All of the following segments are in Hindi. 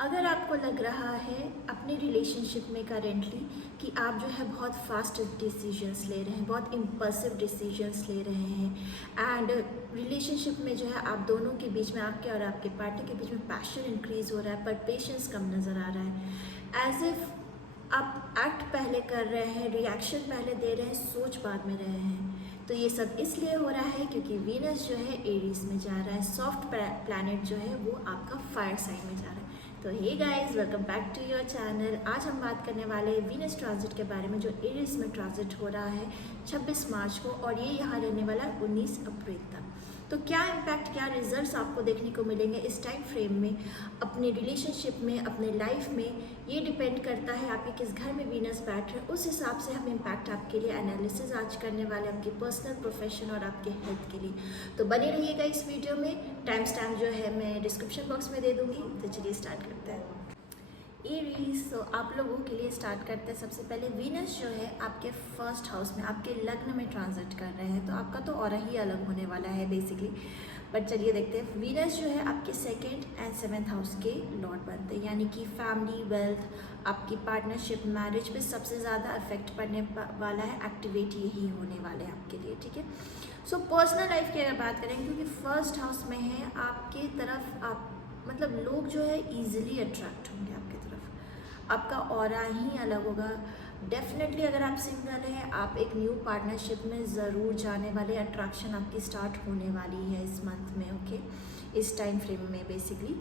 अगर आपको लग रहा है अपने रिलेशनशिप में करेंटली कि आप जो है बहुत फास्ट डिसीजंस ले रहे हैं, बहुत इम्पल्सिव डिसीजंस ले रहे हैं एंड रिलेशनशिप में जो है आप दोनों के बीच में, आपके और आपके पार्टनर के बीच में पैशन इंक्रीज हो रहा है पर पेशेंस कम नज़र आ रहा है, एज इफ आप एक्ट पहले कर रहे हैं, रिएक्शन पहले दे रहे हैं, सोच बाद में रहे हैं। तो ये सब इसलिए हो रहा है क्योंकि वीनस जो है एरीज में जा रहा है, सॉफ्ट प्लैनेट जो है वो आपका फायर साइन में जा रहा है। तो hey guys, welcome back to your channel. आज हम बात करने वाले हैं वीनस ट्रांजिट के बारे में जो एरीज में ट्रांजिट हो रहा है 26 मार्च को और ये यहाँ रहने वाला है 19 अप्रैल तक। तो क्या इम्पैक्ट, क्या रिजल्ट्स आपको देखने को मिलेंगे इस टाइम फ्रेम में अपने रिलेशनशिप में, अपने लाइफ में, ये डिपेंड करता है आपके किस घर में वीनस बैठ रहे हैं। उस हिसाब से हम इम्पैक्ट आपके लिए एनालिसिस आज करने वाले आपके पर्सनल, प्रोफेशन और आपके हेल्थ के लिए। तो बने रहिएगा इस वीडियो में। टाइम स्टैम्प जो है मैं डिस्क्रिप्शन बॉक्स में दे दूँगी। तो चलिए स्टार्ट करते हैं। एरीज, तो आप लोगों के लिए स्टार्ट करते हैं। सबसे पहले वीनस जो है आपके फर्स्ट हाउस में, आपके लग्न में ट्रांजिट कर रहे हैं, तो आपका तो और ही अलग होने वाला है बेसिकली। बट चलिए देखते हैं। वीनस जो है आपके सेकंड एंड सेवन्थ हाउस के लॉर्ड बनते हैं, यानी कि फैमिली, वेल्थ, आपकी पार्टनरशिप, मैरिज पे सबसे ज़्यादा इफेक्ट पड़ने वाला है। एक्टिवेट यही होने वाले हैं आपके लिए, ठीक है। सो पर्सनल लाइफ की अगर बात करें, क्योंकि फर्स्ट हाउस में है आपके तरफ, आप मतलब लोग जो है ईजिली अट्रैक्ट होंगे आपकी तरफ, आपका ऑरा ही अलग होगा। डेफिनेटली अगर आप सिंगल हैं, आप एक न्यू पार्टनरशिप में ज़रूर जाने वाले, अट्रैक्शन आपकी स्टार्ट होने वाली है इस मंथ में, ओके, इस टाइम फ्रेम में बेसिकली।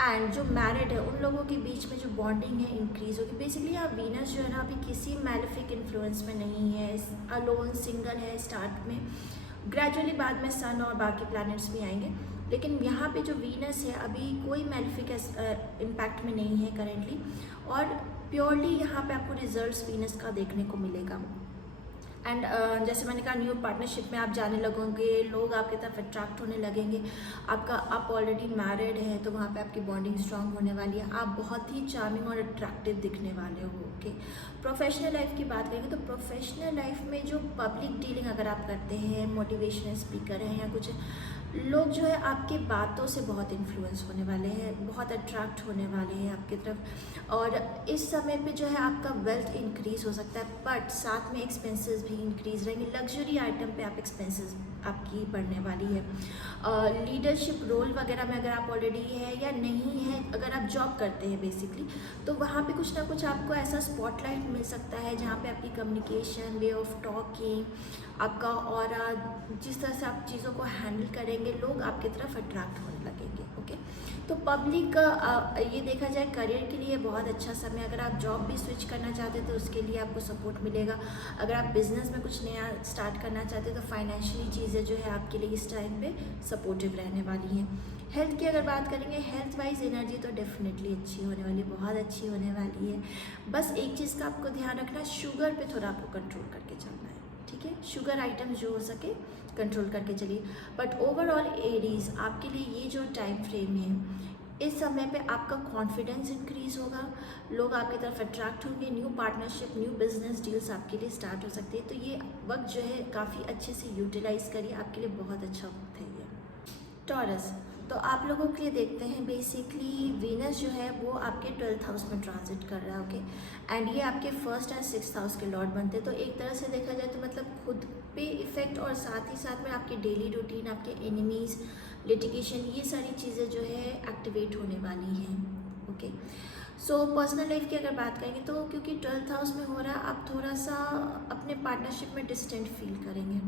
एंड जो मैरिड है उन लोगों के बीच में जो बॉन्डिंग है इंक्रीज होगी। बेसिकली आप वीनस जो है ना अभी किसी मैलेफिक इन्फ्लुएंस में नहीं है, अलोन सिंगल है स्टार्ट में, ग्रेजुअली बाद में सन और बाकी प्लैनेट्स भी आएंगे, लेकिन यहाँ पे जो वीनस है अभी कोई मैलिफिक इम्पैक्ट में नहीं है करेंटली, और प्योरली यहाँ पे आपको रिजल्ट्स वीनस का देखने को मिलेगा। एंड जैसे मैंने कहा, न्यू पार्टनरशिप में आप जाने लगोगे, लोग आपकी तरफ अट्रैक्ट होने लगेंगे। आप ऑलरेडी मैरिड है तो वहाँ पे आपकी बॉन्डिंग स्ट्रांग होने वाली है, आप बहुत ही चार्मिंग और अट्रैक्टिव दिखने वाले हो, ओके। प्रोफेशनल लाइफ की बात करेंगे तो प्रोफेशनल लाइफ में जो पब्लिक डीलिंग अगर आप करते हैं, मोटिवेशनल स्पीकर हैं या कुछ, लोग जो है आपके बातों से बहुत इन्फ्लुएंस होने वाले हैं, बहुत अट्रैक्ट होने वाले हैं आपकी तरफ। और इस समय पे जो है आपका वेल्थ इंक्रीज हो सकता है, बट साथ में एक्सपेंसेस भी इंक्रीज रहेंगे। लग्जरी आइटम पे आप एक्सपेंसेस आपकी बढ़ने वाली है। लीडरशिप रोल वगैरह में अगर आप ऑलरेडी है या नहीं है, अगर आप जॉब करते हैं बेसिकली, तो वहाँ पे कुछ ना कुछ आपको ऐसा स्पॉटलाइट मिल सकता है जहाँ पे आपकी कम्युनिकेशन, वे ऑफ टॉकिंग, आपका और जिस तरह से आप चीज़ों को हैंडल करेंगे, लोग आपकी तरफ अट्रैक्ट होने लगेंगे, ओके। तो पब्लिक ये देखा जाए करियर के लिए बहुत अच्छा समय। अगर आप जॉब भी स्विच करना चाहते हैं तो उसके लिए आपको सपोर्ट मिलेगा। अगर आप बिजनेस में कुछ नया स्टार्ट करना चाहते हैं तो फाइनेंशियली चीज़ें जो है आपके लिए इस टाइम पे सपोर्टिव रहने वाली हैं। हेल्थ की अगर बात करेंगे, हेल्थ वाइज एनर्जी तो डेफिनेटली अच्छी होने वाली है, बहुत अच्छी होने वाली है। बस एक चीज़ का आपको ध्यान रखना, शुगर पे थोड़ा आपको कंट्रोल करके चलना है, ठीक है। शुगर आइटम्स जो हो सके कंट्रोल करके चलिए। बट ओवरऑल एरीज आपके लिए ये जो टाइम फ्रेम है, इस समय पे आपका कॉन्फिडेंस इंक्रीज होगा, लोग आपकी तरफ अट्रैक्ट होंगे, new partnership, new business deals आपके लिए स्टार्ट हो सकती है। तो ये वक्त जो है काफ़ी अच्छे से यूटिलाइज करिए, आपके लिए बहुत अच्छा वक्त है ये। टॉरस, तो आप लोगों के लिए देखते हैं बेसिकली वीनस जो है वो आपके 12th हाउस में ट्रांजिट कर रहा है, ओके। एंड ये आपके फर्स्ट एंड 6th हाउस के लॉर्ड बनते हैं। तो एक तरह से देखा जाए तो मतलब खुद पे इफेक्ट और साथ ही साथ में आपकी डेली रूटीन, आपके एनिमीज़, लिटिगेशन, ये सारी चीज़ें जो है एक्टिवेट होने वाली हैं, ओके। सो पर्सनल लाइफ की अगर बात करेंगे तो क्योंकि 12th हाउस में हो रहा है, आप थोड़ा सा अपने पार्टनरशिप में डिस्टेंट फील करेंगे,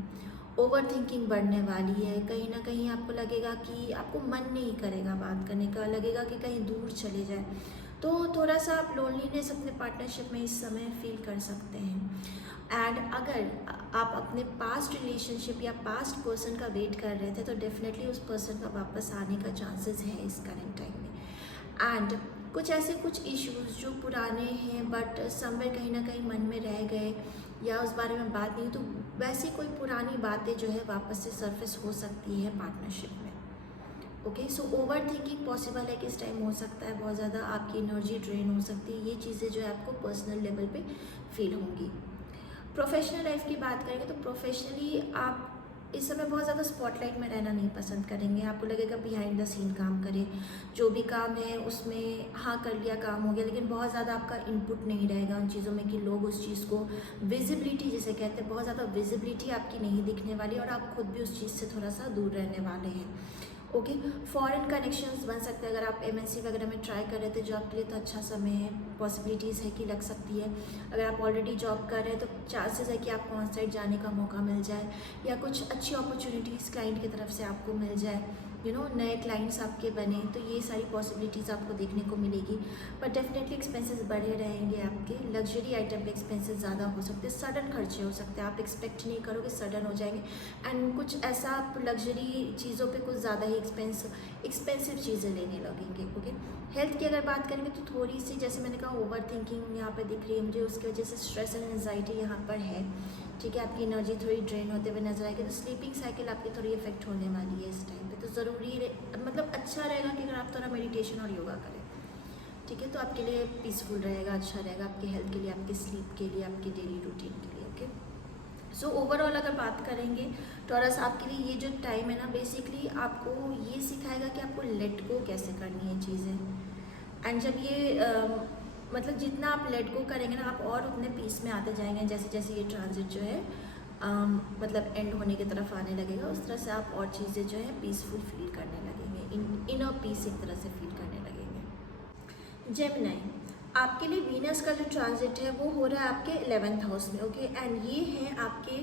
ओवर थिंकिंग बढ़ने वाली है। कहीं ना कहीं आपको लगेगा कि आपको मन नहीं करेगा बात करने का, लगेगा कि कहीं दूर चले जाए, तो थोड़ा सा आप लोनलीनेस अपने पार्टनरशिप में इस समय फील कर सकते हैं। एंड अगर आप अपने पास्ट रिलेशनशिप या पास्ट पर्सन का वेट कर रहे थे तो डेफिनेटली उस पर्सन का वापस आने का चांसेस है इस करेंट टाइम में। एंड कुछ इश्यूज जो पुराने हैं बट समवेयर कहीं ना कहीं मन में रह गए या उस बारे में बात नहीं, तो वैसी कोई पुरानी बातें जो है वापस से सरफेस हो सकती है पार्टनरशिप में, okay. So over thinking possible है कि इस टाइम हो सकता है, बहुत ज़्यादा आपकी एनर्जी ड्रेन हो सकती है, ये चीज़ें जो है आपको पर्सनल लेवल पे फील होंगी। प्रोफेशनल लाइफ की बात करेंगे तो प्रोफेशनली आप इस समय बहुत ज़्यादा स्पॉटलाइट में रहना नहीं पसंद करेंगे। आपको लगेगा बिहाइंड द सीन काम करें, जो भी काम है उसमें हाँ कर लिया, काम हो गया, लेकिन बहुत ज़्यादा आपका इनपुट नहीं रहेगा उन चीज़ों में कि लोग उस चीज़ को, विजिबिलिटी जिसे कहते हैं, बहुत ज़्यादा विजिबिलिटी आपकी नहीं दिखने वाली और आप खुद भी उस चीज़ से थोड़ा सा दूर रहने वाले हैं। ओके, फॉरेन कनेक्शंस बन सकते हैं। अगर आप एमएनसी वगैरह में ट्राई कर रहे थे जॉब के लिए तो अच्छा समय है, पॉसिबिलिटीज़ है कि लग सकती है। अगर आप ऑलरेडी जॉब कर रहे हैं तो चांसेस है कि आपको ऑन साइट जाने का मौका मिल जाए या कुछ अच्छी अपॉर्चुनिटीज़ क्लाइंट की तरफ से आपको मिल जाए, नए क्लाइंट्स आपके बने, तो ये सारी पॉसिबिलिटीज़ आपको देखने को मिलेगी। पर डेफिनेटली एक्सपेंसेस बढ़े रहेंगे आपके, लग्जरी आइटम पे एक्सपेंसेस ज़्यादा हो सकते हैं, सडन खर्चे हो सकते हैं, आप एक्सपेक्ट नहीं करोगे सडन हो जाएंगे। एंड कुछ ऐसा आप लग्जरी चीज़ों पे कुछ ज़्यादा ही एक्सपेंसिव चीज़ें लेने लगेंगे। ओके, हेल्थ की अगर बात करेंगे तो थोड़ी सी, जैसे मैंने कहा, ओवर थिंकिंग यहाँ पे दिख रही है मुझे, उसकी वजह से स्ट्रेस एंड एंजाइटी यहाँ पर है। ठीक है, आपकी एनर्जी थोड़ी ड्रेन होते हुए नजर आएगी, तो स्लीपिंग साइकिल आपकी थोड़ी इफेक्ट होने वाली है इस टाइम पे। तो ज़रूरी मतलब अच्छा रहेगा कि अगर आप थोड़ा मेडिटेशन और योगा करें, ठीक है, तो आपके लिए पीसफुल रहेगा, अच्छा रहेगा आपके हेल्थ के लिए, आपके स्लीप के लिए, आपके डेली रूटीन के लिए। ओके, सो ओवरऑल अगर बात करेंगे टॉरस, आपके लिए ये जो टाइम है ना, बेसिकली आपको ये सिखाएगा कि आपको लेट गो कैसे करनी है चीज़ें। एंड जब ये मतलब जितना आप लेट गो करेंगे ना, आप और उतने पीस में आते जाएंगे। जैसे जैसे ये ट्रांजिट जो है मतलब एंड होने की तरफ आने लगेगा, उस तरह से आप और चीज़ें जो है पीसफुल फील करने लगेंगे, इनर पीस एक तरह से फील करने लगेंगे। जेमिनी, आपके लिए वीनस का जो ट्रांजिट है वो हो रहा है आपके 11th हाउस में। ओके, एंड ये है आपके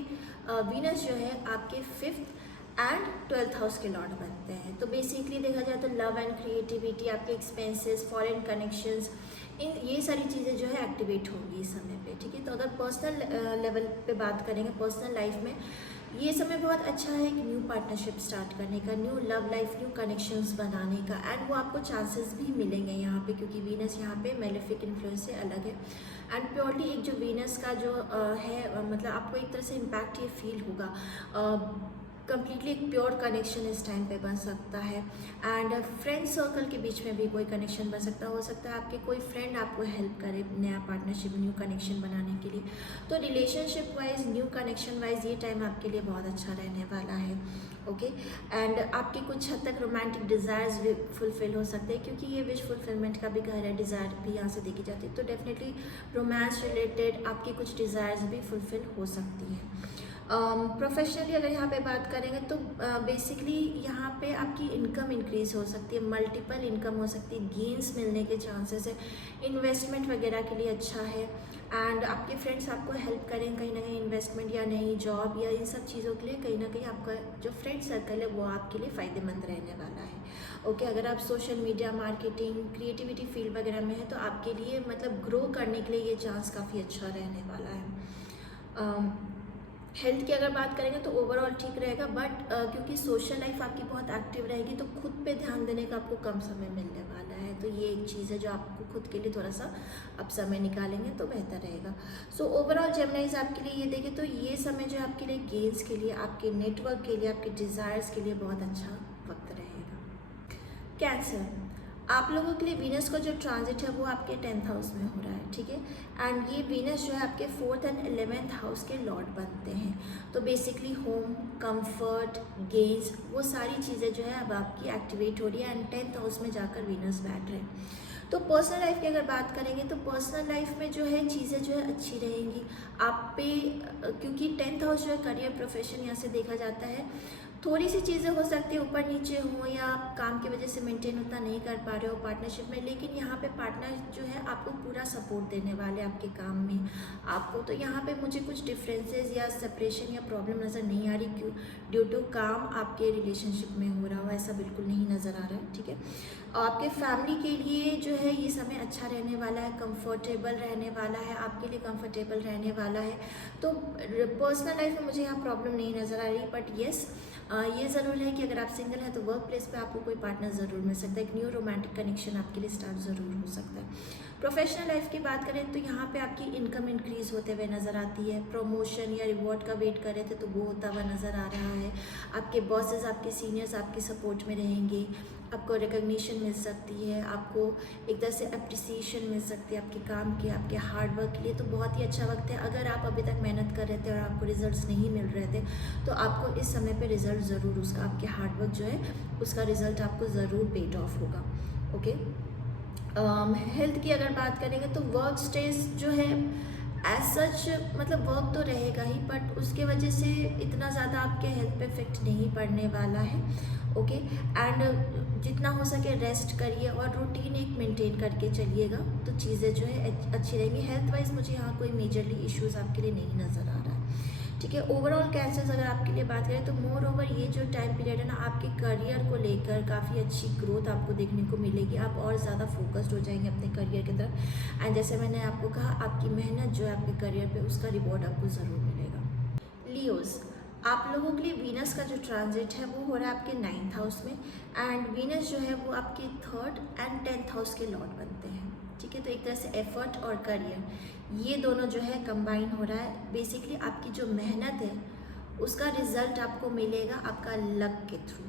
वीनस जो है आपके 5th एंड 12th हाउस के लॉर्ड बनते हैं। तो बेसिकली देखा जाए तो लव एंड क्रिएटिविटी, आपके एक्सपेंसेस, फॉरेन कनेक्शंस, ये सारी चीज़ें जो है एक्टिवेट होंगी इस समय पे। ठीक है, तो अगर पर्सनल लेवल पे बात करेंगे, पर्सनल लाइफ में ये समय बहुत अच्छा है कि न्यू पार्टनरशिप स्टार्ट करने का, new love life, new connections बनाने का। एंड वो आपको चांसेस भी मिलेंगे यहाँ पे, क्योंकि वीनस यहाँ पे मेलेफिक इन्फ्लुएंस से अलग है। एंड प्योरली एक जो वीनस का जो है, मतलब आपको एक तरह से इम्पैक्ट ये फील होगा, कंप्लीटली एक प्योर कनेक्शन इस टाइम पे बन सकता है। एंड फ्रेंड सर्कल के बीच में भी कोई कनेक्शन बन सकता हो सकता है आपके कोई फ्रेंड आपको हेल्प करे नया पार्टनरशिप, न्यू कनेक्शन बनाने के लिए। तो relationship wise, new connection wise ये टाइम आपके लिए बहुत अच्छा रहने वाला है। ओके, एंड आपके कुछ हद तक रोमांटिक डिज़ायर्स भी फुलफिल हो सकते हैं, क्योंकि ये विश फुलफिलमेंट का भी घर है, डिज़ायर भी यहाँ से देखी जाती है। तो डेफिनेटली रोमांस रिलेटेड आपकी कुछ डिज़ायर्स भी फुलफिल हो सकती हैं। प्रोफेशनली अगर यहाँ पे बात करेंगे तो बेसिकली यहाँ पे आपकी इनकम इंक्रीज हो सकती है, मल्टीपल इनकम हो सकती है, गेन्स मिलने के चांसेस है, इन्वेस्टमेंट वगैरह के लिए अच्छा है। एंड आपके फ्रेंड्स आपको हेल्प करें कहीं ना कहीं इन्वेस्टमेंट या नई जॉब या इन सब चीज़ों के लिए, कहीं ना कहीं आपका जो फ्रेंड सर्कल है वो आपके लिए फ़ायदेमंद रहने वाला है। ओके, अगर आप social media, marketing, creativity field वगैरह में है तो आपके लिए मतलब ग्रो करने के लिए ये चांस काफ़ी अच्छा रहने वाला है। हेल्थ की अगर बात करेंगे तो ओवरऑल ठीक रहेगा, बट क्योंकि सोशल लाइफ आपकी बहुत एक्टिव रहेगी तो खुद पे ध्यान देने का आपको कम समय मिलने वाला है। तो ये एक चीज़ है जो आपको खुद के लिए थोड़ा सा आप समय निकालेंगे तो बेहतर रहेगा। सो ओवरऑल जेमिनीज आपके लिए ये देखें तो ये समय जो है आपके लिए गेन्स के लिए, आपके नेटवर्क के लिए, आपके डिज़ायर्स के लिए बहुत अच्छा वक्त रहेगा। कैंसर, आप लोगों के लिए वीनस का जो ट्रांजिट है वो आपके 10th हाउस में हो रहा है। ठीक है, एंड ये वीनस जो है आपके 4th एंड 11th हाउस के लॉर्ड बनते हैं। तो बेसिकली होम, कंफर्ट, गेन्स, वो सारी चीज़ें जो है अब आपकी एक्टिवेट हो रही है एंड 10th हाउस में जाकर वीनस बैठ रहे हैं। तो पर्सनल लाइफ की अगर बात करेंगे तो पर्सनल लाइफ में जो है चीज़ें जो है अच्छी रहेंगी आप पे, क्योंकि 10th हाउस जो है करियर, प्रोफेशन यहाँ से देखा जाता है। थोड़ी सी चीज़ें हो सकती है ऊपर नीचे हो या आप काम की वजह से मेंटेन उतना नहीं कर पा रहे हो पार्टनरशिप में, लेकिन यहाँ पे पार्टनर जो है आपको पूरा सपोर्ट देने वाले आपके काम में आपको। तो यहाँ पे मुझे कुछ डिफरेंसेस या सेपरेशन या प्रॉब्लम नज़र नहीं आ रही, क्यों ड्यू टू काम आपके रिलेशनशिप में हो रहा हो, ऐसा बिल्कुल नहीं नज़र आ रहा है। ठीक है, आपके फैमिली के लिए जो है ये समय अच्छा रहने वाला है, कंफर्टेबल रहने वाला है, आपके लिए कंफर्टेबल रहने वाला है। तो पर्सनल लाइफ में मुझे यहाँ प्रॉब्लम नहीं नज़र आ रही, बट येस ये ज़रूर है कि अगर आप सिंगल हैं तो वर्क प्लेस पे आपको कोई पार्टनर ज़रूर मिल सकता है, एक न्यू रोमांटिक कनेक्शन आपके लिए स्टार्ट ज़रूर हो सकता है। प्रोफेशनल लाइफ की बात करें तो यहाँ पे आपकी इनकम इंक्रीज़ होते हुए नज़र आती है, प्रमोशन या रिवॉर्ड का वेट कर रहे थे तो वो होता हुआ नज़र आ रहा है, आपके बॉसेस, आपके सीनियर्स आपके सपोर्ट में रहेंगे, आपको रिकग्निशन मिल सकती है, आपको एक तरह से अप्रिसिएशन मिल सकती है आपके काम की, आपके हार्ड वर्क के लिए। तो बहुत ही अच्छा वक्त है। अगर आप अभी तक मेहनत कर रहे थे और आपको रिजल्ट्स नहीं मिल रहे थे तो आपको इस समय पे रिज़ल्ट ज़रूर, उसका आपके हार्ड वर्क जो है उसका रिज़ल्ट आपको ज़रूर पेड ऑफ होगा। ओके। हेल्थ की अगर बात करेंगे तो वर्क स्ट्रेस जो है एज सच मतलब वर्क तो रहेगा ही, बट उसके वजह से इतना ज़्यादा आपके हेल्थ पे इफेक्ट नहीं पड़ने वाला है। ओके। एंड जितना हो सके रेस्ट करिए और रूटीन एक मेंटेन करके चलिएगा तो चीज़ें जो है अच्छी रहेंगी। हेल्थ वाइज मुझे यहाँ कोई मेजरली इश्यूज़ आपके लिए नहीं नज़र आ रहा है। ठीक है। ओवरऑल कैंसर्स अगर आपके लिए बात करें तो मोर ओवर ये जो टाइम पीरियड है ना, आपके करियर को लेकर काफ़ी अच्छी ग्रोथ आपको देखने को मिलेगी। आप और ज़्यादा फोकस्ड हो जाएंगे अपने करियर की तरफ। एंड जैसे मैंने आपको कहा, आपकी मेहनत जो है आपके करियर पे उसका रिवॉर्ड आपको ज़रूर मिलेगा। लियोज़, आप लोगों के लिए वीनस का जो ट्रांजिट है वो हो रहा है आपके 9th हाउस में। एंड वीनस जो है वो आपके 3rd एंड 10th हाउस के लॉर्ड बनते हैं। ठीक है। तो एक तरह से एफर्ट और करियर ये दोनों जो है कंबाइन हो रहा है। बेसिकली आपकी जो मेहनत है उसका रिजल्ट आपको मिलेगा आपका लक के through.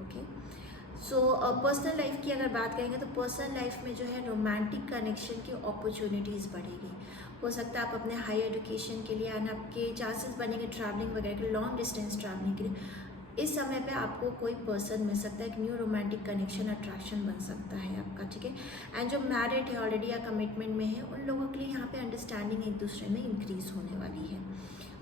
Okay. So personal life की अगर बात करेंगे तो पर्सनल लाइफ में जो है रोमांटिक कनेक्शन की अपॉर्चुनिटीज़ बढ़ेगी। हो सकता है आप अपने हायर एजुकेशन के लिए एंड आपके चांसेस बनेंगे ट्रैवलिंग वगैरह के लिए, लॉन्ग डिस्टेंस ट्रैवलिंग के लिए। इस समय पे आपको कोई पर्सन मिल सकता है, एक न्यू रोमांटिक कनेक्शन अट्रैक्शन बन सकता है आपका। ठीक है। एंड जो मैरिड है ऑलरेडी या कमिटमेंट में है उन लोगों के लिए यहाँ पे अंडरस्टैंडिंग एक दूसरे में इंक्रीज होने वाली है।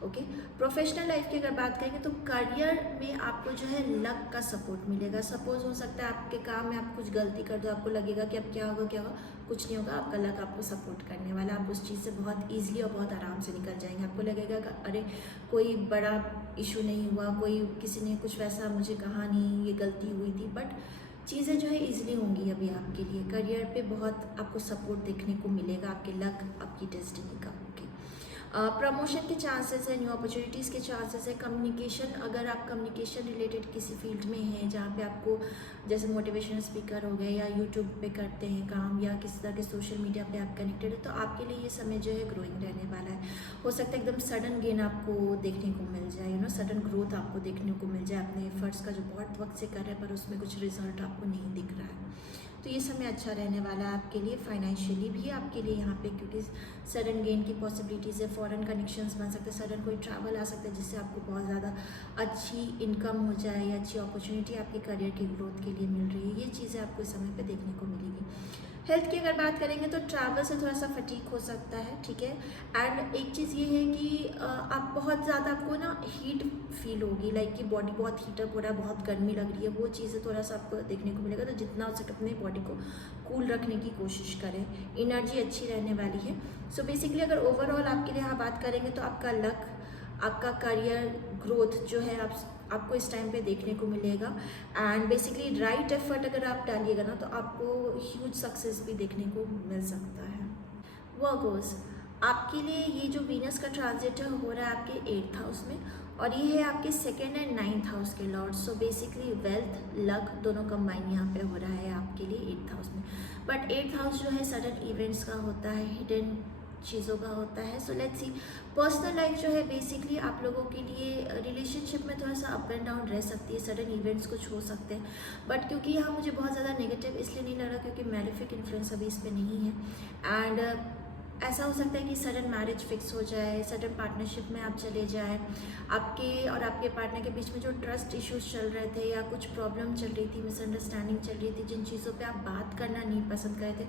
ओके। प्रोफेशनल लाइफ की अगर बात करेंगे तो करियर में आपको जो है लक का सपोर्ट मिलेगा। सपोज हो सकता है आपके काम में आप कुछ गलती कर दो, आपको लगेगा कि अब क्या होगा क्या होगा, कुछ नहीं होगा, आपका लक आपको सपोर्ट करने वाला। आप उस चीज़ से बहुत ईजिली और बहुत आराम से निकल जाएंगे। आपको लगेगा कि अरे कोई बड़ा इशू नहीं हुआ, कोई किसी ने कुछ वैसा मुझे कहा नहीं, ये गलती हुई थी, बट चीज़ें जो है ईजिली होंगी अभी आपके लिए। करियर पे बहुत आपको सपोर्ट देखने को मिलेगा, आपके लक आपकी डेस्टिनी का। ओके। प्रमोशन के चांसेस है, न्यू अपॉर्चुनिटीज़ के चांसेस है। कम्युनिकेशन, अगर आप कम्युनिकेशन रिलेटेड किसी फील्ड में हैं जहाँ पे आपको जैसे मोटिवेशनल स्पीकर हो गए या यूट्यूब पे करते हैं काम या किसी तरह के सोशल मीडिया पे आप कनेक्टेड है तो आपके लिए ये समय जो है ग्रोइंग रहने वाला है। हो सकता है एकदम सडन गेन आपको देखने को मिल जाए, सडन ग्रोथ आपको देखने को मिल जाए अपने एफर्ट्स का जो बहुत वक्त से कर रहे हैं पर उसमें कुछ रिजल्ट आपको नहीं दिख रहा है। तो ये समय अच्छा रहने वाला है आपके लिए। फाइनेंशियली भी आपके लिए यहाँ पे क्योंकि सडन गेन की पॉसिबिलिटीज़ है, फॉरेन कनेक्शंस बन सकते हैं, सडन कोई ट्रैवल आ सकता है जिससे आपको बहुत ज़्यादा अच्छी इनकम हो जाए या अच्छी अपॉर्चुनिटी आपके करियर की ग्रोथ के लिए मिल रही है। ये चीज़ें आपको इस समय पे देखने को मिलेगी। हेल्थ की अगर बात करेंगे तो ट्रैवल से थोड़ा सा फटीक हो सकता है। ठीक है। एंड एक चीज़ ये है कि आप बहुत ज़्यादा आपको ना हीट फील होगी, लाइक कि बॉडी बहुत हीटअप हो रहा है, बहुत गर्मी लग रही है, वो चीज़ें थोड़ा सा आपको देखने को मिलेगा। तो जितना हो सके अपने बॉडी को कूल रखने की कोशिश करें, एनर्जी अच्छी रहने वाली है। सो बेसिकली अगर ओवरऑल आपके लिए यहाँ बात करेंगे तो आपका लक, आपका करियर ग्रोथ जो है आपको इस टाइम पे देखने को मिलेगा। एंड बेसिकली राइट एफर्ट अगर आप डालिएगा ना तो आपको ह्यूज सक्सेस भी देखने को मिल सकता है। वर्गोस, आपके लिए ये जो वीनस का ट्रांजिट है हो रहा है आपके 8th हाउस में और ये है आपके 2nd एंड 9th हाउस के Lord. So basically wealth luck दोनों कंबाइन यहाँ पे हो रहा है आपके लिए 8th हाउस में। बट 8th हाउस जो है सडन इवेंट्स का होता है, हिडन चीज़ों का होता है। So let's see personal life जो है बेसिकली आप लोगों के लिए रिलेशनशिप में थोड़ा सा अप एंड डाउन रह सकती है, सडन इवेंट्स कुछ हो सकते हैं। बट क्योंकि यहाँ मुझे बहुत ज़्यादा नेगेटिव इसलिए नहीं लग रहा क्योंकि मैलेफिक इन्फ्लुएंस अभी इस पर नहीं है। एंड ऐसा हो सकता है कि सडन मैरिज फिक्स हो जाए, सडन पार्टनरशिप में आप चले जाएं, आपके और आपके पार्टनर के बीच में जो ट्रस्ट इश्यूज चल रहे थे या कुछ प्रॉब्लम चल रही थी, मिसअंडरस्टैंडिंग चल रही थी, जिन चीज़ों पे आप बात करना नहीं पसंद कर रहे थे,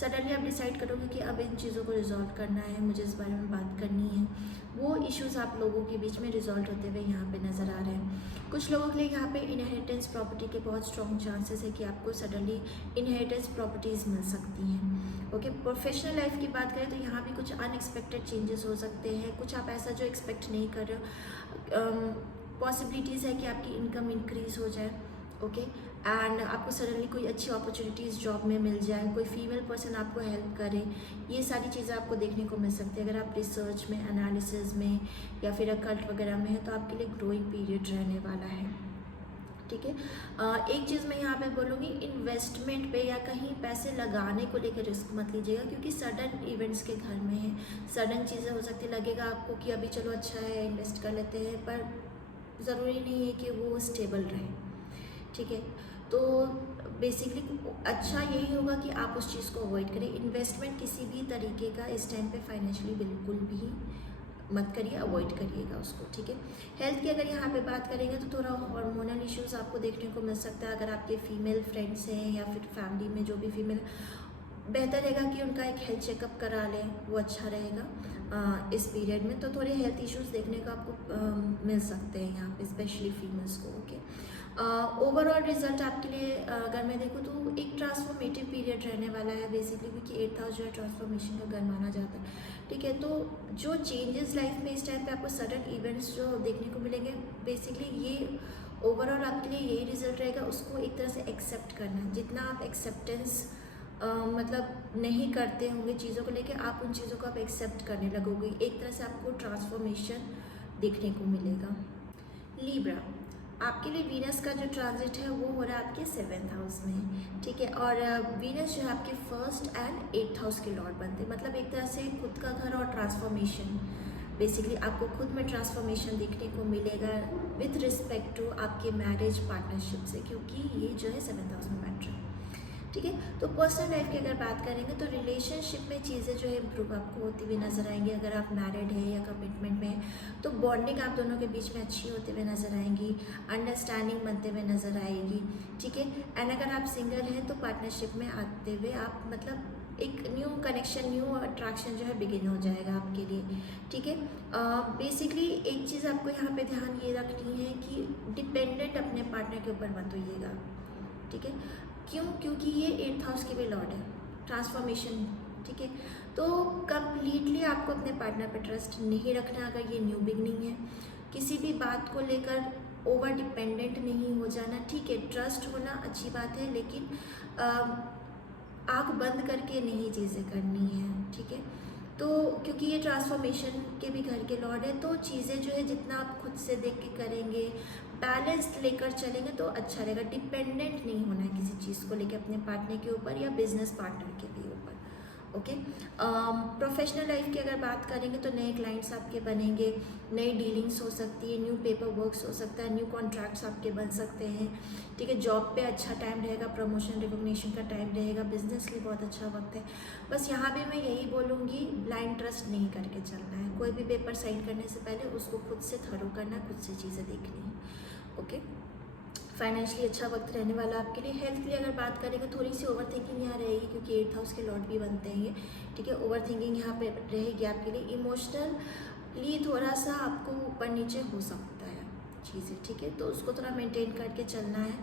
सडनली आप डिसाइड करोगे कि अब इन चीज़ों को रिजॉल्व करना है, मुझे इस बारे में बात करनी है। वो इश्यूज़ आप लोगों के बीच में रिजॉल्व होते हुए यहाँ पे नज़र आ रहे हैं। कुछ लोगों के लिए यहाँ पे इनहेरिटेंस प्रॉपर्टी के बहुत स्ट्रॉन्ग चांसेस है कि आपको सडनली इनहेरिटेंस प्रॉपर्टीज़ मिल सकती हैं। ओके। प्रोफेशनल लाइफ की बात करें तो यहाँ भी कुछ अनएक्सपेक्टेड चेंजेस हो सकते हैं, कुछ आप ऐसा जो एक्सपेक्ट नहीं कर रहे हो। पॉसिबिलिटीज़ है कि आपकी इनकम इंक्रीज़ हो जाए। ओके। एंड आपको सडनली कोई अच्छी अपॉर्चुनिटीज़ जॉब में मिल जाए, कोई फीमेल पर्सन आपको हेल्प करे, ये सारी चीज़ें आपको देखने को मिल सकती है। अगर आप रिसर्च में, एनालिसिस में या फिर अकल्ट वगैरह में है तो आपके लिए ग्रोइंग पीरियड रहने वाला है। ठीक है। एक चीज़ मैं यहाँ पे बोलूँगी, इन्वेस्टमेंट पे या कहीं पैसे लगाने को लेकर रिस्क मत लीजिएगा क्योंकि सडन इवेंट्स के घर में है, सडन चीज़ें हो सकती, लगेगा आपको कि अभी चलो अच्छा है इन्वेस्ट कर लेते हैं, पर ज़रूरी नहीं है कि वो स्टेबल रहे। ठीक है। तो बेसिकली अच्छा यही होगा कि आप उस चीज़ को अवॉइड करें। इन्वेस्टमेंट किसी भी तरीके का इस टाइम पे फाइनेंशियली बिल्कुल भी मत करिए, अवॉइड करिएगा उसको, ठीक है। हेल्थ की अगर यहाँ पे बात करेंगे तो थोड़ा हार्मोनल इश्यूज आपको देखने को मिल सकता है। अगर आपके फीमेल फ्रेंड्स हैं या फिर फैमिली में जो भी फीमेल, बेहतर रहेगा कि उनका एक हेल्थ चेकअप करा लें, वो अच्छा रहेगा इस पीरियड में। तो थोड़े हेल्थ इश्यूज देखने को आपको मिल सकते हैं यहाँ पे, स्पेशली फीमेल्स को, ओके। ओवरऑल रिजल्ट आपके लिए अगर मैं देखूँ तो एक ट्रांसफॉर्मेटिव पीरियड रहने वाला है बेसिकली, क्योंकि 8th हाउस जो है ट्रांसफॉर्मेशन का घर माना जाता है, ठीक है। तो जो चेंजेस लाइफ में इस टाइम पे आपको सडन इवेंट्स जो देखने को मिलेंगे, बेसिकली ये ओवरऑल आपके लिए यही रिजल्ट रहेगा। उसको एक तरह से एक्सेप्ट करना, जितना आप एक्सेप्टेंस मतलब नहीं करते होंगे चीज़ों को लेके, आप उन चीज़ों को आप एक्सेप्ट करने लगोगे, एक तरह से आपको ट्रांसफॉर्मेशन देखने को मिलेगा। लिब्रा, आपके लिए वीनस का जो ट्रांजिट है वो हो रहा है आपके 7th हाउस में, ठीक है। और वीनस जो है आपके 1st एंड 8th हाउस के लॉर्ड बनते हैं, मतलब एक तरह से खुद का घर और ट्रांसफॉर्मेशन, बेसिकली आपको खुद में ट्रांसफॉर्मेशन देखने को मिलेगा विथ रिस्पेक्ट टू आपके मैरिज पार्टनरशिप से, क्योंकि ये जो है 7th हाउस में बैठ रहा है, ठीक है। तो पर्सनल लाइफ की अगर बात करेंगे तो रिलेशनशिप में चीज़ें जो है इम्प्रूव आपको होती हुई नजर आएंगी। अगर आप मैरिड है या कमिटमेंट में है तो बॉन्डिंग आप दोनों के बीच में अच्छी होते हुए नजर आएंगी, अंडरस्टैंडिंग बनते हुए नजर आएगी, ठीक है। एंड अगर आप सिंगल हैं तो पार्टनरशिप में आते हुए आप मतलब एक न्यू कनेक्शन, न्यू अट्रैक्शन जो है बिगिन हो जाएगा आपके लिए, ठीक है। बेसिकली एक चीज़ आपको यहाँ पे ध्यान ये रखनी है कि डिपेंडेंट अपने पार्टनर के ऊपर मत होइएगा, ठीक है। क्यों? क्योंकि ये 8th हाउस के भी लॉर्ड है, ट्रांसफॉर्मेशन, ठीक है। तो कंप्लीटली आपको अपने पार्टनर पे ट्रस्ट नहीं रखना अगर ये न्यू बिगनिंग है। किसी भी बात को लेकर ओवर डिपेंडेंट नहीं हो जाना, ठीक है। ट्रस्ट होना अच्छी बात है, लेकिन आँख बंद करके नहीं चीज़ें करनी है, ठीक है। तो क्योंकि ये ट्रांसफॉर्मेशन के भी घर के लॉर्ड है, तो चीज़ें जो है जितना आप खुद से देख के करेंगे, बैलेंस्ड लेकर चलेंगे तो अच्छा रहेगा। डिपेंडेंट नहीं होना है किसी चीज़ को लेकर अपने पार्टनर के ऊपर या बिजनेस पार्टनर के भी ऊपर, ओके। प्रोफेशनल लाइफ की अगर बात करेंगे तो नए क्लाइंट्स आपके बनेंगे, नई डीलिंग्स हो सकती है, न्यू पेपर वर्क्स हो सकता है, न्यू कॉन्ट्रैक्ट्स आपके बन सकते हैं, ठीक है। जॉब पे अच्छा टाइम रहेगा, प्रमोशन रिकॉग्निशन का टाइम रहेगा, बिजनेस के लिए बहुत अच्छा वक्त है। बस यहाँ भी मैं यही बोलूँगी, ब्लाइंड ट्रस्ट नहीं करके चलना है। कोई भी पेपर साइन करने से पहले उसको खुद से थरो करना, खुद से चीज़ें देखनी है, ओके। फाइनेंशियली अच्छा वक्त रहने वाला आपके लिए। हेल्थ के लिए अगर बात करेंगे थोड़ी सी ओवर थिंकिंग यहाँ रहेगी, क्योंकि 8th हाउस के लॉर्ड भी बनते हैं ये, ठीक है। ओवर थिंकिंग यहाँ पे रहेगी आपके लिए। इमोशनली थोड़ा सा आपको ऊपर नीचे हो सकता है चीज़ें, ठीक है। तो उसको थोड़ा मेंटेन करके चलना है।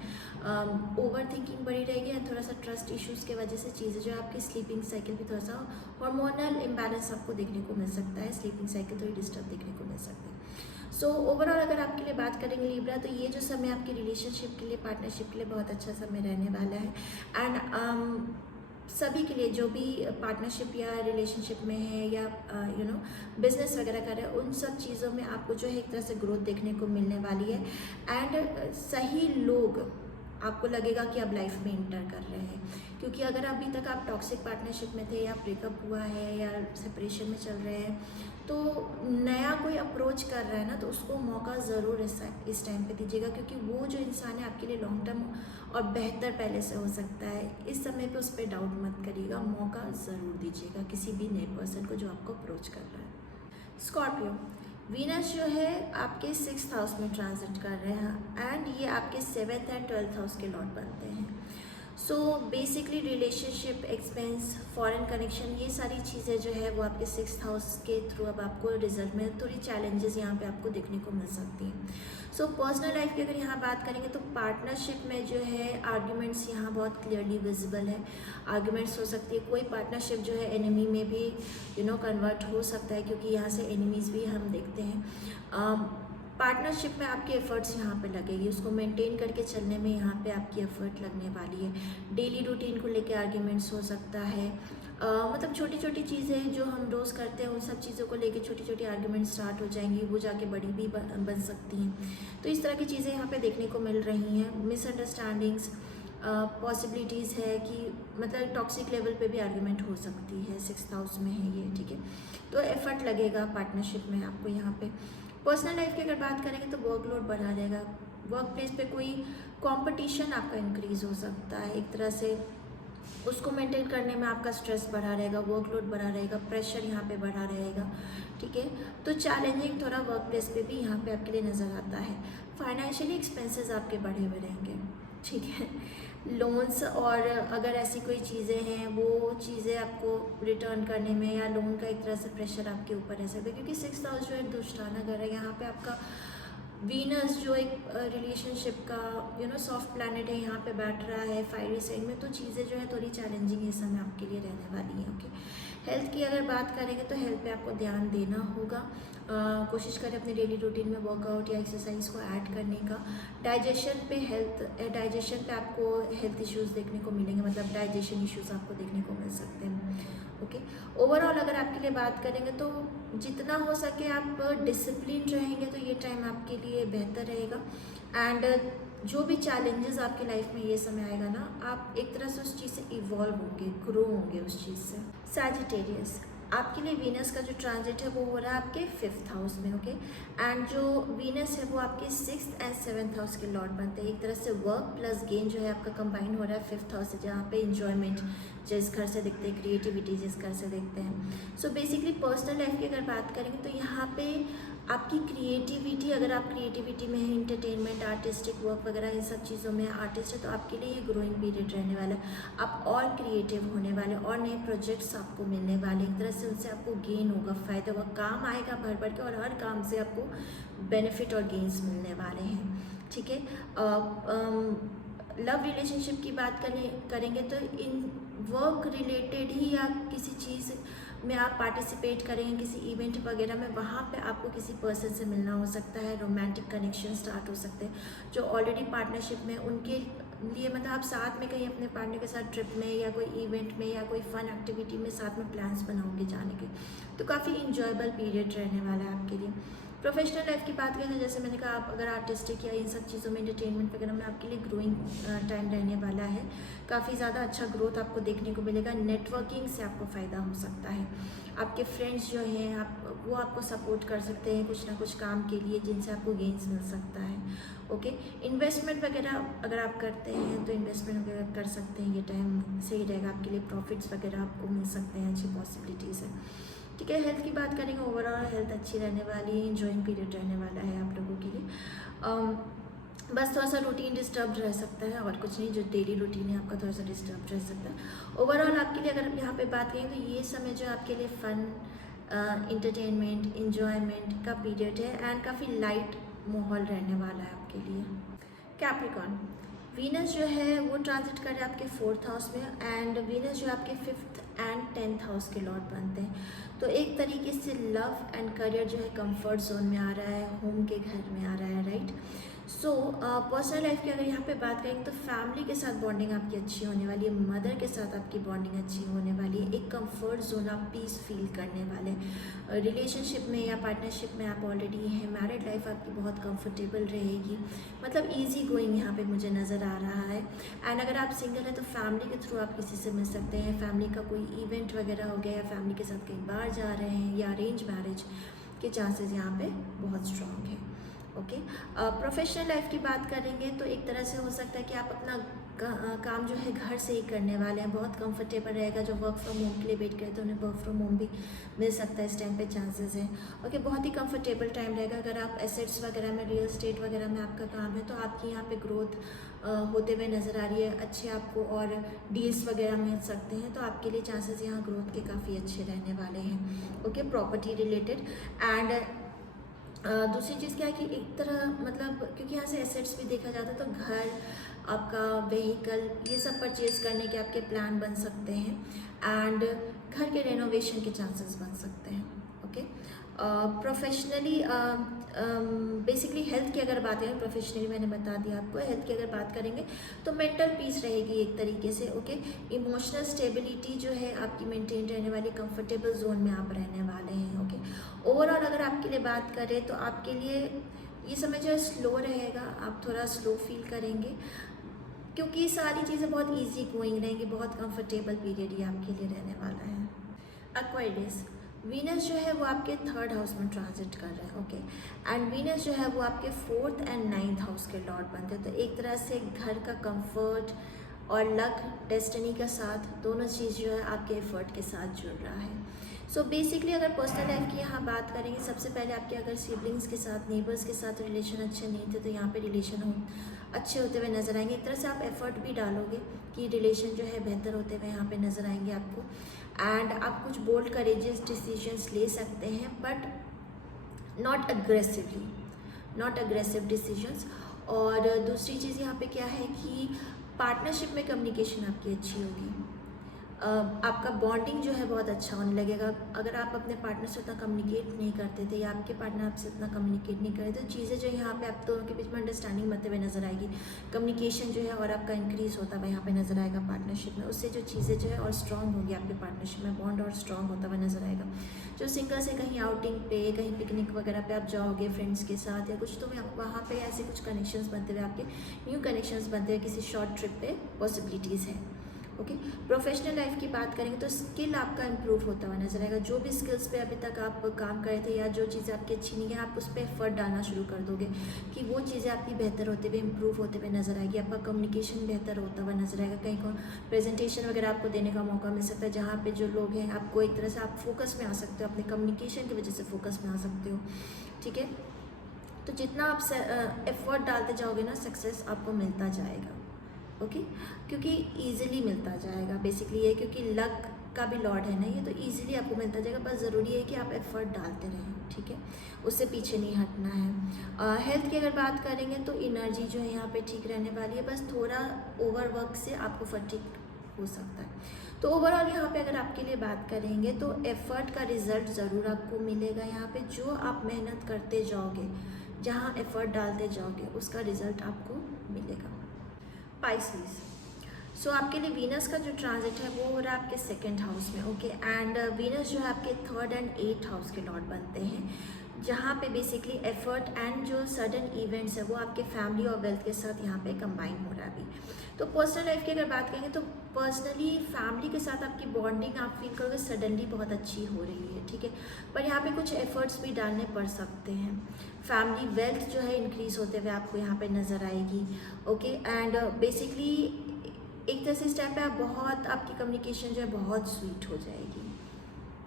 ओवर थिंकिंग बड़ी रहेगी और थोड़ा सा ट्रस्ट इश्यूज़ की वजह से चीज़ें जो है आपकी स्लीपिंग साइकिल भी थोड़ा सा हार्मोनल इम्बैलेंस आपको देखने को मिल सकता है, स्लीपिंग साइकिल थोड़ी डिस्टर्ब देखने को मिल सकती है। सो ओवरऑल अगर आपके लिए बात करेंगे लिब्रा, तो ये जो समय आपकी रिलेशनशिप के लिए, पार्टनरशिप के लिए बहुत अच्छा समय रहने वाला है। एंड सभी के लिए जो भी पार्टनरशिप या रिलेशनशिप में है या बिजनेस वगैरह कर रहे हैं, उन सब चीज़ों में आपको जो है एक तरह से ग्रोथ देखने को मिलने वाली है। एंड सही लोग आपको लगेगा कि आप लाइफ में इंटर कर रहे हैं, क्योंकि अगर अभी तक आप टॉक्सिक पार्टनरशिप में थे या ब्रेकअप हुआ है या सेपरेशन में चल रहे हैं, तो नया कोई अप्रोच कर रहा है ना, तो उसको मौका ज़रूर इस टाइम पे दीजिएगा, क्योंकि वो जो इंसान है आपके लिए लॉन्ग टर्म और बेहतर पहले से हो सकता है। इस समय पे उस पर डाउट मत करिएगा, मौका ज़रूर दीजिएगा किसी भी नए पर्सन को जो आपको अप्रोच कर रहा है। स्कॉर्पियो, वीनस जो है आपके 6th हाउस में ट्रांजिट कर रहे हैं एंड ये आपके 7th एंड 12th हाउस के लॉर्ड बनते हैं। So basically relationship, expense, foreign connection, ये सारी चीज़ें जो है वो आपके 6th हाउस के थ्रू अब आपको रिजल्ट में थोड़ी चैलेंजेस यहाँ पे आपको देखने को मिल सकती हैं। सो पर्सनल लाइफ की अगर यहाँ बात करेंगे तो पार्टनरशिप में जो है आर्ग्यूमेंट्स यहाँ बहुत क्लियरली विजिबल है। आर्ग्यूमेंट्स हो सकती है, कोई पार्टनरशिप जो है एनिमी में भी कन्वर्ट हो सकता है, क्योंकि यहाँ से एनिमीज़ भी हम देखते हैं। पार्टनरशिप में आपके एफर्ट्स यहाँ पे लगेगी, उसको मेंटेन करके चलने में यहाँ पे आपकी एफर्ट लगने वाली है। डेली रूटीन को लेके आर्ग्यूमेंट्स हो सकता है, मतलब छोटी छोटी चीज़ें जो हम रोज़ करते हैं उन सब चीज़ों को लेके छोटी छोटी आर्ग्यूमेंट स्टार्ट हो जाएंगी, वो जाके बड़ी भी बन सकती हैं। तो इस तरह की चीज़ें यहाँ पे देखने को मिल रही हैं। मिसअंडरस्टैंडिंग्स, पॉसिबिलिटीज़ है कि मतलब टॉक्सिक लेवल पे भी आर्ग्यूमेंट हो सकती है। 6th हाउस में है ये, ठीक है। तो एफर्ट लगेगा पार्टनरशिप में आपको यहाँ पे। पर्सनल लाइफ की अगर बात करेंगे तो वर्कलोड बढ़ा रहेगा, वर्क प्लेस पे कोई कंपटीशन आपका इंक्रीज़ हो सकता है, एक तरह से उसको मेंटेन करने में आपका स्ट्रेस बढ़ा रहेगा, वर्कलोड बढ़ा रहेगा, प्रेशर यहाँ पे बढ़ा रहेगा, ठीक है। तो चैलेंजिंग थोड़ा वर्क प्लेस पे भी यहाँ पे आपके लिए नज़र आता है। फाइनेंशियली एक्सपेंसेस आपके बढ़े हुए रहेंगे, ठीक है। लोन्स और अगर ऐसी कोई चीज़ें हैं वो चीज़ें आपको रिटर्न करने में या लोन का एक तरह से प्रेशर आपके ऊपर रह सकता है, क्योंकि 6th हाउस जो एक दुष्टाना घर है, यहाँ पे आपका वीनस जो एक रिलेशनशिप का सॉफ्ट प्लैनेट है, यहाँ पे बैठ रहा है फायरी साइन में। तो चीज़ें जो है थोड़ी चैलेंजिंग इस समय आपके लिए रहने वाली हैं, ओके। हेल्थ की अगर बात करेंगे तो हेल्थ पे आपको ध्यान देना होगा। कोशिश करें अपने डेली रूटीन में वर्कआउट या एक्सरसाइज को ऐड करने का। डाइजेशन पे आपको हेल्थ इश्यूज़ देखने को मिलेंगे, मतलब डाइजेशन इश्यूज़ आपको देखने को मिल सकते हैं, ओके। ओवरऑल अगर आपके लिए बात करेंगे तो जितना हो सके आप डिसिप्लिन रहेंगे तो ये टाइम आपके लिए बेहतर रहेगा। एंड जो भी चैलेंजेस आपकी लाइफ में ये समय आएगा ना, आप एक तरह से उस चीज़ से इवॉल्व होंगे, ग्रो होंगे उस चीज़ से। सैजिटेरियस, आपके लिए वीनस का जो ट्रांजिट है वो हो रहा है आपके 5th हाउस में, ओके। एंड जो वीनस है वो आपके 6th एंड 7th हाउस के लॉर्ड बनते हैं। एक तरह से वर्क प्लस गेन जो है आपका कंबाइन हो रहा है 5th हाउस से, जहाँ पे इंजॉयमेंट जिस घर से देखते हैं, क्रिएटिविटी जिस घर से देखते हैं। सो बेसिकली पर्सनल लाइफ की अगर बात करेंगे तो यहाँ पे आपकी क्रिएटिविटी, अगर आप क्रिएटिविटी में है, इंटरटेनमेंट, आर्टिस्टिक वर्क वगैरह इन सब चीज़ों में आर्टिस्ट है, तो आपके लिए ये ग्रोइंग पीरियड रहने वाला है। आप और क्रिएटिव होने वाले, और नए प्रोजेक्ट्स आपको मिलने वाले, एक तरह से उनसे आपको गेन होगा, फ़ायदा होगा, काम आएगा भर भर के, और हर काम से आपको बेनिफिट और गेन्स मिलने वाले हैं, ठीक है। लव रिलेशनशिप की बात करेंगे तो इन वर्क रिलेटेड ही या किसी चीज़ में आप पार्टिसिपेट करेंगे, किसी इवेंट वगैरह में, वहाँ पे आपको किसी पर्सन से मिलना हो सकता है, रोमांटिक कनेक्शन स्टार्ट हो सकते हैं। जो ऑलरेडी पार्टनरशिप में उनके लिए, मतलब आप साथ में कहीं अपने पार्टनर के साथ ट्रिप में या कोई इवेंट में या कोई फन एक्टिविटी में साथ में प्लान्स बनाओगे जाने के, तो काफ़ी इंजॉयबल पीरियड रहने वाला है आपके लिए। प्रोफेशनल लाइफ की बात करें तो जैसे मैंने कहा, आप अगर आर्टिस्टिक या इन सब चीज़ों में, एंटरटेनमेंट वगैरह में, आपके लिए ग्रोइंग टाइम रहने वाला है। काफ़ी ज़्यादा अच्छा ग्रोथ आपको देखने को मिलेगा। नेटवर्किंग से आपको फ़ायदा हो सकता है। आपके फ्रेंड्स जो हैं वो आपको सपोर्ट कर सकते हैं कुछ ना कुछ काम के लिए, जिनसे आपको गेन्स मिल सकता है, ओके। इन्वेस्टमेंट वगैरह अगर आप करते हैं तो इन्वेस्टमेंट वगैरह कर सकते हैं, ये टाइम सही रहेगा आपके लिए। प्रॉफिट्स वगैरह आपको मिल सकते हैं, अच्छी पॉसिबिलिटीज़ है, ठीक है। हेल्थ की बात करेंगे, ओवरऑल हेल्थ अच्छी रहने वाली है, इंजॉइंग पीरियड रहने वाला है आप लोगों के लिए। बस थोड़ा सा रूटीन डिस्टर्ब रह सकता है, और कुछ नहीं, जो डेली रूटीन है आपका थोड़ा सा डिस्टर्ब रह सकता है। ओवरऑल आपके लिए अगर हम यहाँ पे बात करें तो ये समय जो आपके लिए फ़न, इंटरटेनमेंट, इंजॉयमेंट का पीरियड है, एंड काफ़ी लाइट माहौल रहने वाला है आपके लिए। कैप्रिकॉर्न, वीनस जो है वो ट्रांजिट कर रहा है आपके 4th हाउस में, एंड वीनस जो आपके 5th एंड 10th हाउस के लॉर्ड बनते हैं। तो एक तरीके से लव एंड करियर जो है कंफर्ट जोन में आ रहा है, होम के घर में आ रहा है, राइट। सो पर्सनल लाइफ की अगर यहाँ पे बात करेंगे तो फैमिली के साथ बॉन्डिंग आपकी अच्छी होने वाली है, मदर के साथ आपकी बॉन्डिंग अच्छी होने वाली है, एक कंफर्ट जोन आप पीस फील करने वाले हैं। रिलेशनशिप में या पार्टनरशिप में आप ऑलरेडी हैं, मैरिड लाइफ आपकी बहुत कंफर्टेबल रहेगी, मतलब इजी गोइंग यहाँ पे मुझे नज़र आ रहा है। एंड अगर आप सिंगल हैं तो फैमिली के थ्रू आप किसी से मिल सकते हैं, फैमिली का कोई इवेंट वगैरह हो गया, या फैमिली के साथ कहीं बाहर जा रहे हैं, या अरेंज मैरिज के चांसेस यहाँ पे बहुत स्ट्रॉन्ग है, ओके। प्रोफेशनल लाइफ की बात करेंगे तो एक तरह से हो सकता है कि आप अपना काम जो है घर से ही करने वाले हैं, बहुत कंफर्टेबल रहेगा। जो वर्क फ्रॉम होम के लिए वेट करते हैं उन्हें वर्क फ्रॉम होम भी मिल सकता है, इस टाइम पे चांसेस हैं, ओके। बहुत ही कंफर्टेबल टाइम रहेगा। अगर आप एसेट्स वगैरह में, रियल एस्टेट वगैरह में आपका काम है तो आपकी यहाँ पे ग्रोथ होते हुए नज़र आ रही है, अच्छे आपको और डील्स वगैरह मिल सकते हैं, तो आपके लिए चांसेस यहाँ ग्रोथ के काफ़ी अच्छे रहने वाले हैं, ओके। प्रॉपर्टी रिलेटेड, एंड दूसरी चीज़ क्या है कि एक तरह, मतलब क्योंकि यहाँ से एसेट्स भी देखा जाता है, तो घर, आपका व्हीकल, ये सब परचेज करने के आपके प्लान बन सकते हैं, एंड घर के रेनोवेशन के चांसेस बन सकते हैं, ओके। प्रोफेशनली बेसिकली हेल्थ की अगर बात करें, प्रोफेशनली मैंने बता दिया आपको। हेल्थ की अगर बात करेंगे तो मेंटल पीस रहेगी एक तरीके से, ओके। इमोशनल स्टेबिलिटी जो है आपकी मेंटेन रहने वाली, कंफर्टेबल जोन में आप रहने वाले हैं, ओके। ओवरऑल अगर आपके लिए बात करें तो आपके लिए ये समय जो है स्लो रहेगा, आप थोड़ा स्लो फील करेंगे, क्योंकि सारी चीज़ें बहुत ईजी गोइंग रहेंगी, बहुत कंफर्टेबल पीरियड ये आपके लिए रहने वाला है। एक्वायरियस, वीनस जो है वो आपके 3rd हाउस में ट्रांजिट कर रहा है, ओके। एंड वीनस जो है वो आपके 4th एंड 9th हाउस के लॉर्ड बनते हैं। तो एक तरह से घर का कंफर्ट और लक, डेस्टिनी का साथ, दोनों चीज़ जो है आपके एफर्ट के साथ जुड़ रहा है। सो बेसिकली अगर पर्सनल लाइफ की यहाँ बात करेंगे, सबसे पहले आपके अगर सिबलिंग्स के साथ, नेबर्स के साथ रिलेशन अच्छे नहीं थे तो यहाँ पे रिलेशन अच्छे होते हुए नज़र आएंगे। एक तरह से आप एफर्ट भी डालोगे कि रिलेशन जो है बेहतर होते हुए यहाँ पे नज़र आएंगे आपको। एंड आप कुछ बोल्ड करेजियस डिसीजंस ले सकते हैं, बट नॉट अग्रेसिव डिसीजंस। और दूसरी चीज़ यहाँ पे क्या है कि पार्टनरशिप में कम्युनिकेशन आपकी अच्छी होगी। आपका बॉन्डिंग जो है बहुत अच्छा होने लगेगा। अगर आप अपने पार्टनर से उतना कम्युनिकेट नहीं करते थे या आपके पार्टनर आपसे उतना कम्युनिकेट नहीं करे तो चीज़ें जो यहाँ पे आप दोनों के बीच में अंडरस्टैंडिंग बनते हुए नजर आएगी। कम्युनिकेशन जो है और आपका इंक्रीज़ होता हुआ यहाँ पे नजर आएगा पार्टनरशिप में। उससे जो चीज़ें जो है और स्ट्रॉन्ग होगी आपके पार्टनरशिप में, बॉन्ड और स्ट्रॉन्ग होता हुआ नजर आएगा। जो सिंगल्स है, कहीं आउटिंग पे, कहीं पिकनिक वगैरह पे आप जाओगे फ्रेंड्स के साथ या कुछ, तो वहाँ पे ऐसे कुछ कनेक्शंस बनते हुए, आपके न्यू कनेक्शंस बनते हुए किसी शॉर्ट ट्रिप पे पॉसिबिलिटीज़ है, ओके। प्रोफेशनल लाइफ की बात करेंगे तो स्किल आपका इंप्रूव होता हुआ नजर आएगा। जो भी स्किल्स पे अभी तक आप काम कर रहे थे या जो चीज़ें आपकी अच्छी नहीं है, आप उस पर एफर्ट डालना शुरू कर दोगे कि वो चीज़ें आपकी बेहतर होते हुए, इंप्रूव होते हुए नजर आएगी। आपका कम्युनिकेशन बेहतर होता हुआ नजर आएगा। कहीं को प्रेजेंटेशन वगैरह आपको देने का मौका मिल सकता है जहाँ पे जो लोग हैं, आपको एक तरह से आप फोकस में आ सकते हो, अपने कम्युनिकेशन की वजह से फोकस में आ सकते हो, ठीक है। तो जितना आप एफर्ट डालते जाओगे ना, सक्सेस आपको मिलता जाएगा, ओके। क्योंकि ईजिली मिलता जाएगा, बेसिकली ये, क्योंकि लक का भी लॉर्ड है ना ये, तो ईजिली आपको मिलता जाएगा। बस ज़रूरी है कि आप एफर्ट डालते रहें, ठीक है, उससे पीछे नहीं हटना है। हेल्थ की अगर बात करेंगे तो एनर्जी जो है यहाँ पे ठीक रहने वाली है, बस थोड़ा ओवरवर्क से आपको फटीग हो सकता है। तो ओवरऑल यहाँ पे अगर आपके लिए बात करेंगे तो एफर्ट का रिजल्ट ज़रूर आपको मिलेगा। यहाँ पे जो आप मेहनत करते जाओगे, जहाँ एफर्ट डालते जाओगे, उसका रिजल्ट आपको मिलेगा। पाइसेस, सो आपके लिए वीनस का जो ट्रांजिट है वो हो रहा है आपके 2nd हाउस में, ओके। एंड वीनस जो है आपके 3rd एंड 8th हाउस के लॉर्ड बनते हैं, जहाँ पे बेसिकली एफर्ट एंड जो सडन इवेंट्स है वो आपके फैमिली और वेल्थ के साथ यहाँ पे कंबाइन हो रहा है अभी। तो पर्सनल लाइफ की अगर बात करेंगे तो पर्सनली फैमिली के साथ आपकी बॉन्डिंग आप फील करोगे सडनली बहुत अच्छी हो रही है, ठीक है। पर यहाँ पे कुछ एफर्ट्स भी डालने पड़ सकते हैं। फैमिली वेल्थ जो है इंक्रीज होते हुए आपको यहाँ पे नज़र आएगी, ओके। एंड बेसिकली एक तरह से इस टाइम पे आप बहुत, आपकी कम्युनिकेशन जो है बहुत स्वीट हो जाएगी,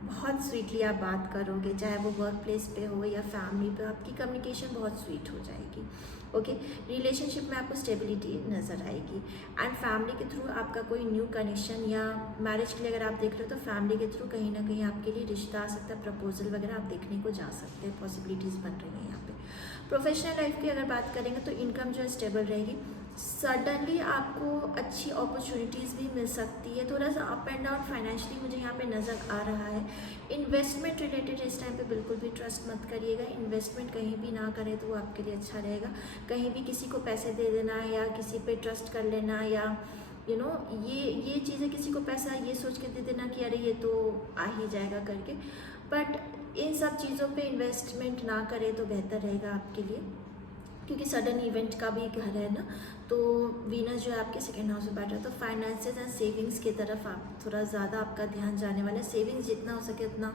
बहुत स्वीटली आप बात करोगे, चाहे वो वर्क प्लेस पे हो या फैमिली पे, आपकी कम्युनिकेशन बहुत स्वीट हो जाएगी, ओके। रिलेशनशिप में आपको स्टेबिलिटी नज़र आएगी। एंड फैमिली के थ्रू आपका कोई न्यू कनेक्शन या मैरिज के लिए अगर आप देख रहे हो तो फैमिली के थ्रू कहीं ना कहीं आपके लिए रिश्ता आ सकता है, प्रपोजल वगैरह आप देखने को जा सकते हैं, पॉसिबिलिटीज़ बन रही हैं यहाँ पे। प्रोफेशनल लाइफ की अगर बात करेंगे तो इनकम जो है स्टेबल रहेगी। सडनली आपको अच्छी अपॉर्चुनिटीज़ भी मिल सकती है। थोड़ा सा अप एंड डाउन फाइनेंशियली मुझे यहाँ पे नज़र आ रहा है। इन्वेस्टमेंट रिलेटेड इस टाइम पे बिल्कुल भी ट्रस्ट मत करिएगा। इन्वेस्टमेंट कहीं भी ना करें तो वो आपके लिए अच्छा रहेगा। कहीं भी किसी को पैसे दे देना या किसी पे ट्रस्ट कर लेना या ये चीज़ें, किसी को पैसा ये सोच के दे देना कि अरे ये तो आ ही जाएगा करके, बट इन सब चीज़ों पे इन्वेस्टमेंट ना करें तो बेहतर रहेगा आपके लिए, क्योंकि सडन इवेंट का भी घर है ना। तो वीनस जो है आपके 2nd हाउस में बैठ रहा है, तो फाइनेंसेस एंड सेविंग्स की तरफ आप थोड़ा ज़्यादा आपका ध्यान जाने वाला है। सेविंग्स जितना हो सके उतना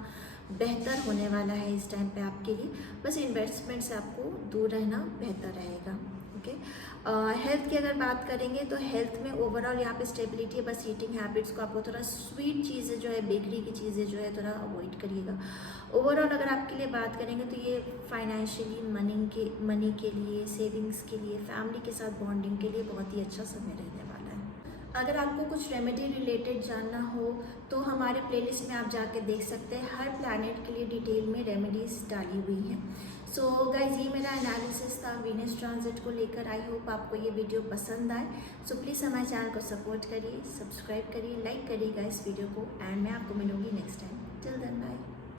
बेहतर होने वाला है इस टाइम पे आपके लिए। बस इन्वेस्टमेंट से आपको दूर रहना बेहतर रहेगा, ओके। हेल्थ की अगर बात करेंगे तो हेल्थ में ओवरऑल यहाँ पे स्टेबिलिटी है। बस ईटिंग हैबिट्स को आपको थोड़ा स्वीट चीज़ें जो है, बेकरी की चीज़ें जो है थोड़ा अवॉइड करिएगा। ओवरऑल अगर आपके लिए बात करेंगे तो ये फाइनेंशियली, मनी के लिए, सेविंग्स के लिए, फैमिली के साथ बॉन्डिंग के लिए बहुत ही अच्छा समय रहने वाला है। अगर आपको कुछ रेमेडी रिलेटेड जानना हो तो हमारे प्लेलिस्ट में आप जाके देख सकते हैं। हर प्लैनेट के लिए डिटेल में रेमेडीज़ डाली हुई हैं। सो गाइज, ये मेरा एनालिसिस था वीनस ट्रांजिट को लेकर। आई होप आपको ये वीडियो पसंद आए। सो प्लीज़ हमारे चैनल को सपोर्ट करिए, सब्सक्राइब करिए, लाइक करिएगा इस वीडियो को। एंड मैं आपको मिलूंगी